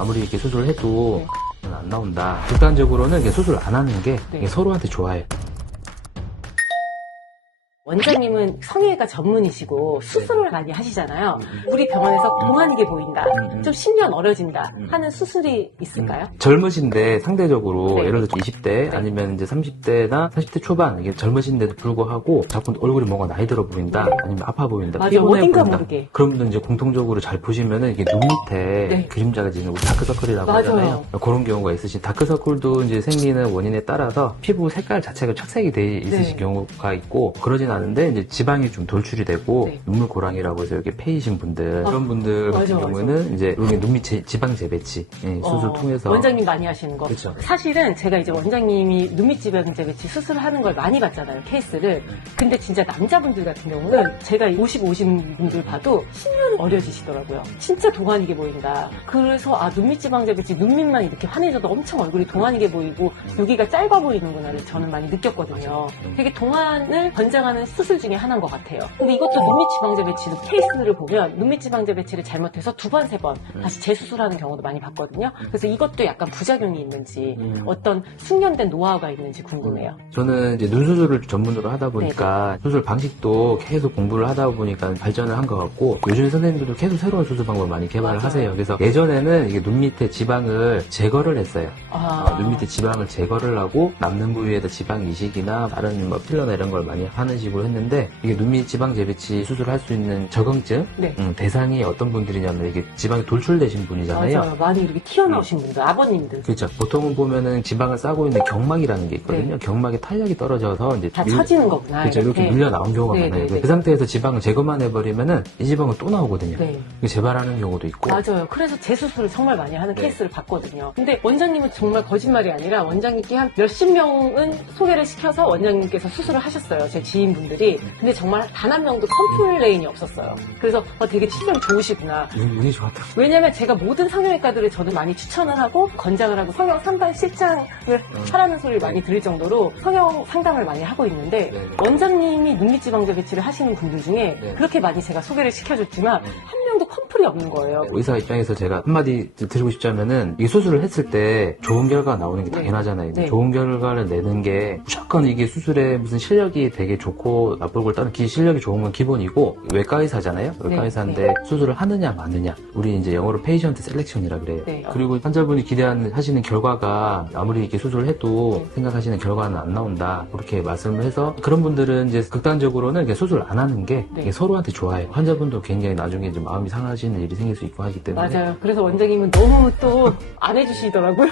아무리 이렇게 수술을 해도 안 나온다. 극단적으로는 이렇게 수술 안 하는 게 네. 서로한테 좋아요. 원장님은 성형외과 전문이시고 수술을 많이 하시잖아요. 우리 병원에서 동안이게 보인다, 좀 10년 어려진다 하는 수술이 있을까요? 젊으신데 상대적으로 네. 예를 들어 20대 아니면 이제 30대나 40대 초반 이게 젊으신데도 불구하고 자꾸 얼굴이 뭔가 나이 들어 보인다 아니면 아파 보인다 맞아, 피곤해 어딘가 보인다 모르게. 그런 분들 이제 공통적으로 잘 보시면은 이게 눈 밑에 네. 그림자가 지는 다크서클이라고 맞아요. 하잖아요. 그런 경우가 있으신 다크서클도 이제 생기는 원인에 따라서 피부 색깔 자체가 착색이 돼 있으신 네. 경우가 있고 그러진 않은데 이제 지방이 좀 돌출이 되고 네. 눈물 고랑이라고 해서 이렇게 패이신 분들 그런 분들 같은 맞아, 경우에는 이제 여기 눈 밑 지방 재배치 수술 통해서 원장님 많이 하시는 거. 그렇죠. 사실은 제가 이제 원장님이 눈밑 지방제 배치 수술하는 걸 많이 봤잖아요, 케이스를. 근데 진짜 남자분들 같은 경우는 제가 50 오신 분들 봐도 10년 어려지시더라고요. 진짜 동안이게 보인다. 그래서 눈밑 지방제 배치 눈밑만 이렇게 환해져도 엄청 얼굴이 동안이게 보이고 여기가 짧아 보이는구나를 저는 많이 느꼈거든요. 되게 동안을 권장하는 수술 중에 하나인 것 같아요. 근데 이것도 눈밑 지방제 배치도 케이스를 보면 눈밑 지방제 배치를 잘못해서 2번, 3번 다시 재수술하는 경우도 많이 봤거든요. 그래서 이것도 약간 부작용이 있는지 어떤 숙련된 노하우가 있는지 궁금해요. 저는 이제 눈 수술을 전문으로 하다 보니까 수술 방식도 계속 공부를 하다 보니까 발전을 한 것 같고 요즘 선생님들도 계속 새로운 수술 방법을 많이 개발을 맞아요. 하세요. 그래서 예전에는 이게 눈 밑에 지방을 제거를 했어요. 눈 밑에 지방을 제거를 하고 남는 부위에다 지방 이식이나 다른 뭐 필러나 이런 걸 많이 하는 식으로 했는데 이게 눈 밑 지방 재배치 수술을 할 수 있는 적응증 네. 대상이 어떤 분들이냐면 이게 지방이 돌출되신 분이잖아요. 맞아요. 많이 이렇게 튀어나오신 분들, 아버님들. 그렇죠. 보통은 보면은 지방을 싸고 있는 경막이라는 게 있거든요. 네. 경막에 탄력이 떨어져서 이제 다 처지는 거구나. 그렇죠. 이렇게 밀려 나온 경우가 네, 많아요. 네, 네. 그 상태에서 지방을 제거만 해버리면은 이 지방은 또 나오거든요. 네. 이게 재발하는 경우도 있고. 맞아요. 그래서 재수술을 정말 많이 하는 네. 케이스를 봤거든요. 근데 원장님은 정말 거짓말이 아니라 원장님께 한 몇십 명은 소개를 시켜서 원장님께서 수술을 하셨어요. 제 지인분들이. 근데 정말 단 한 명도 컴플레인이 없었어요. 그래서 되게 치료가 좋으시구나. 운이 좋았다. 왜냐면 제가 모든 성형외과들을 저도 많이 추천을 하고 권장을 하고 성형 상담 실장을 하라는 소리를 많이 들을 정도로 성형 상담을 많이 하고 있는데 네네. 원장님이 눈밑 지방제 배치를 하시는 분들 중에 네. 그렇게 많이 제가 소개를 시켜줬지만 한 명도 컴플이 없는 거예요. 의사 입장에서 제가 한마디 드리고 싶자면은 이 수술을 했을 때 좋은 결과가 나오는 게 네. 당연하잖아요. 네. 좋은 결과를 내는 게 무조건 이게 수술에 무슨 실력이 되게 좋고 나쁜 걸 떠나 실력이 좋은 건 기본이고 외과 의사잖아요. 외과 네. 의사인데 네. 수술을 하느냐 마느냐 우리 이제 영어로 페이션트 셀렉션이라 그래요. 네. 그리고 환자분이 기대하시는 결과가 아무리 이렇게 수술을 해도 네. 생각하시는 결과는 안 나온다 그렇게 말씀을 해서 그런 분들은 이제 극단적으로는 이렇게 수술 안 하는 게 네. 이게 서로한테 좋아요. 환자분도 굉장히 나중에 이제 마음이 상하시는 일이 생길 수 있고 하기 때문에 맞아요. 그래서 원장님은 너무 또 안 해주시더라고요.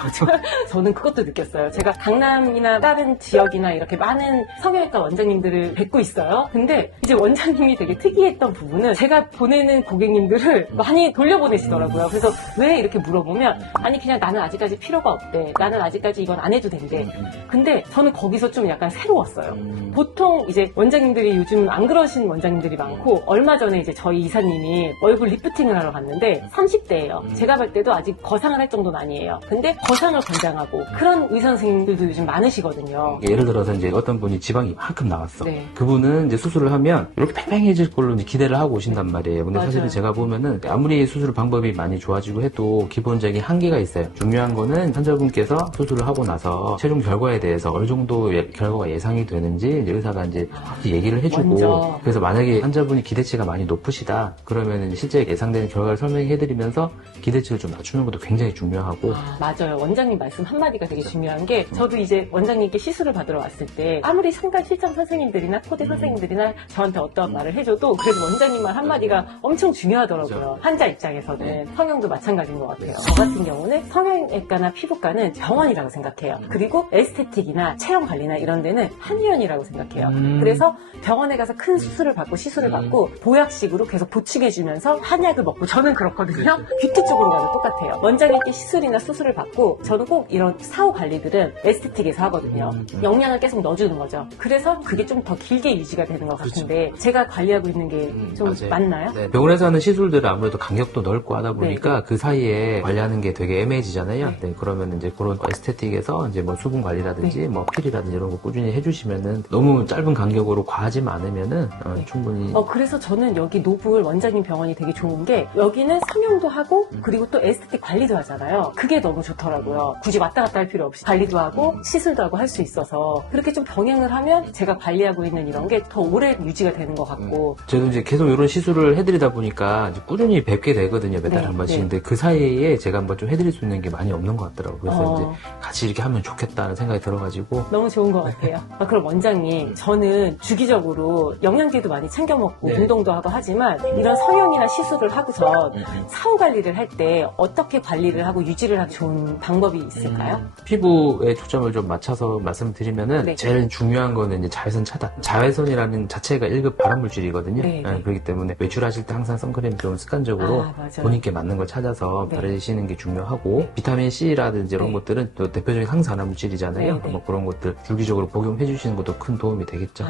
저는 그것도 느꼈어요. 제가 강남이나 다른 지역이나 이렇게 많은 성형외과 원장님들을 뵙고 있어요. 근데 이제 원장님이 되게 특이했던 부분은 제가 보내는 고객님들을 많이 돌려보내시더라고요. 그래서 왜 이렇게 물어보면 아니 그냥 나는 아직까지 필요가 없대. 나는 아직까지 이건 안 해도 된대. 근데 저는 거기서 좀 약간 새로웠어요. 보통 이제 원장님들이 요즘 안 그러신 원장님들이 많고 얼마 전에 이제 저희 이사님이 얼굴 리프팅을 하러 갔는데 30대예요. 제가 볼 때도 아직 거상을 할 정도는 아니에요. 근데 거상을 권장하고 그런 의사 선생님들도 요즘 많으시거든요. 예를 들어서 이제 어떤 분이 지방이 이만큼 나왔어. 네. 그분은 이제 수술을 하면 이렇게 팽팽해질 걸로 이제 기대를 하고 오신단 말이에요. 근데 맞아요. 사실은 제가 보면은 아무리 수술 방법이 많이 좋아지고 해도 기본적인 한계가 있어요. 중요한 거는 환자분께서 수술을 하고 나서 최종 결과에 대해서 어느 정도 결과가 예상이 되는지 이제 의사가 이제 확실히 얘기를 해주고 먼저. 그래서 만약에 환자분이 기대치가 많이 높으시다 그러면은 실제 예상되는 결과를 설명해드리면서 기대치를 좀 낮추는 것도 굉장히 중요하고 맞아요. 원장님 말씀 한마디가 되게 중요한 게 저도 이제 원장님께 시술을 받으러 왔을 때 아무리 상담 실장 선생님들이나 코디 선생님들이나 저한테 어떤 말을 해줘도 그래도 원장님 말 한마디가 엄청 중요하더라고요. 그렇죠. 환자 입장에서는 성형도 마찬가지인 것 같아요. 저 같은 경우는 성형외과나 피부과는 병원이라고 생각해요. 그리고 에스테틱이나 체형 관리나 이런 데는 한의원이라고 생각해요. 그래서 병원에 가서 큰 수술을 받고 시술을 받고 보약식으로 계속 보충해주면서 한약을 먹고 저는 그렇거든요. 뷰티 쪽으로 가도 똑같아요. 원장님께 시술이나 수술을 받고 저는 꼭 이런 사후 관리들은 에스테틱에서 하거든요. 영양을 계속 넣어주는 거죠. 그래서 그게 좀 더 길게 유지가 되는 것 같은데 제가 관리하고 있는 게 좀 맞아요. 맞나요? 네, 병원에서 하는 시술들은 아무래도 간격도 넓고 하다 보니까 그 사이에 관리하는 게 되게 애매해지잖아요. 네, 그러면 이제 그런 에스테틱에서 이제 뭐 수분 관리라든지 뭐 필이라든지 이런 거 꾸준히 해주시면은 너무 짧은 간격으로 과하지만 않으면은 충분히 그래서 저는 여기 노블 원장님 병원이 되게 되게 좋은 게 여기는 성형도 하고 그리고 또 에스테틱 관리도 하잖아요. 그게 너무 좋더라고요. 굳이 왔다 갔다 할 필요 없이 관리도 하고 시술도 하고 할 수 있어서 그렇게 좀 병행을 하면 제가 관리하고 있는 이런 게 더 오래 유지가 되는 것 같고 저도 이제 계속 이런 시술을 해드리다 보니까 이제 꾸준히 뵙게 되거든요. 몇 달에 한 번씩. 근데 그 사이에 제가 한번 좀 해드릴 수 있는 게 많이 없는 것 같더라고요. 그래서 이제 같이 이렇게 하면 좋겠다는 생각이 들어가지고 너무 좋은 것 같아요. 그럼 원장님, 저는 주기적으로 영양제도 많이 챙겨 먹고 운동도 하고 하지만 이런 성형이나 시술을 하고서 사후 관리를 할 때 어떻게 관리를 하고 유지를 하기 좋은 방법이 있을까요? 피부에 초점을 좀 맞춰서 말씀드리면은 제일 중요한 거는 이제 자외선 차단. 자외선이라는 자체가 1급 발암물질이거든요. 그렇기 때문에 외출하실 때 항상 선크림 좀 습관적으로 본인께 맞는 걸 찾아서 바르시는 게 중요하고 비타민 C라든지 이런 것들은 또 대표적인 항산화물질이잖아요. 뭐 그런 것들 주기적으로 복용해 주시는 것도 큰 도움이 되겠죠.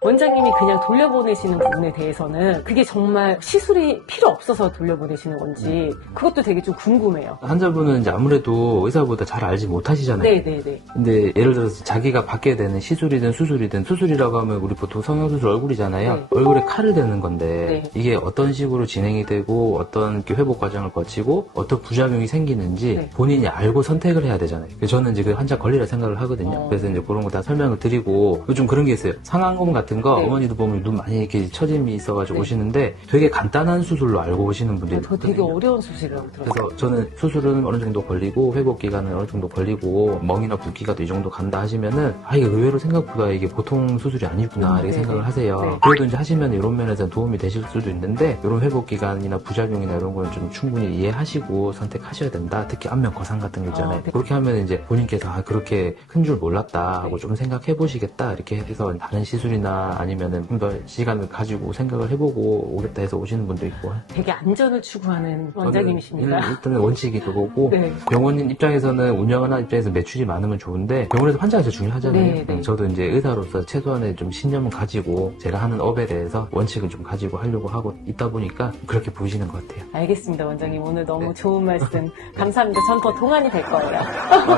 원장님이 그냥 돌려보내시는 부분에 대해서는 그게 정말 시술이 필요 없어서 돌려보내시는 건지 그것도 되게 좀 궁금해요. 환자분은 이제 아무래도 의사보다 잘 알지 못하시잖아요. 네네네. 근데 예를 들어서 자기가 받게 되는 시술이든 수술이든 수술이라고 하면 우리 보통 성형수술 얼굴이잖아요. 얼굴에 칼을 대는 건데 이게 어떤 식으로 진행이 되고 어떤 이렇게 회복 과정을 거치고 어떤 부작용이 생기는지 본인이 알고 선택을 해야 되잖아요. 그래서 저는 이제 그 환자 권리라 생각을 하거든요. 그래서 이제 그런 거 다 설명을 드리고 요즘 그런 게 있어요. 상안검 같은 거 어머니도 보면 눈 많이 이렇게 처짐이 있어가지고 오시는데 되게 간단한 수술로 알고 오시는 분들이 저 되게 어려운 수술이라고 들었어요. 그래서 저는 수술은 어느 정도 걸리고 회복 기간은 어느 정도 걸리고 멍이나 붓기가 이 정도 간다 하시면은 아 이게 의외로 생각보다 이게 보통 수술이 아니구나 이렇게 생각을 하세요. 그래도 이제 하시면 이런 면에서 도움이 되실 수도 있는데 이런 회복 기간이나 부작용이나 이런 거는 좀 충분히 이해하시고 선택하셔야 된다. 특히 안면 거상 같은 거 있잖아요. 그렇게 하면 이제 본인께서 아 그렇게 큰 줄 몰랐다 하고 좀 생각해 보시겠다 이렇게 해서 다른 시술이나 아니면은 좀 더 시간을 가지고 생각을 해보고 오겠다 해서 오시는 분도 있고 되게 안전을 추구하는 원장님이십니다. 일단은 원칙이 그거고 병원 입장에서는 운영하는 입장에서 매출이 많으면 좋은데 병원에서 환자가 제일 중요하잖아요. 저도 이제 의사로서 최소한의 좀 신념을 가지고 제가 하는 업에 대해서 원칙을 좀 가지고 하려고 하고 있다 보니까 그렇게 보이시는 것 같아요. 알겠습니다, 원장님. 오늘 너무 좋은 말씀 감사합니다. 전 더 동안이 될 거예요.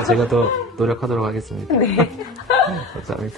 제가 더 노력하도록 하겠습니다. 네. 감사합니다.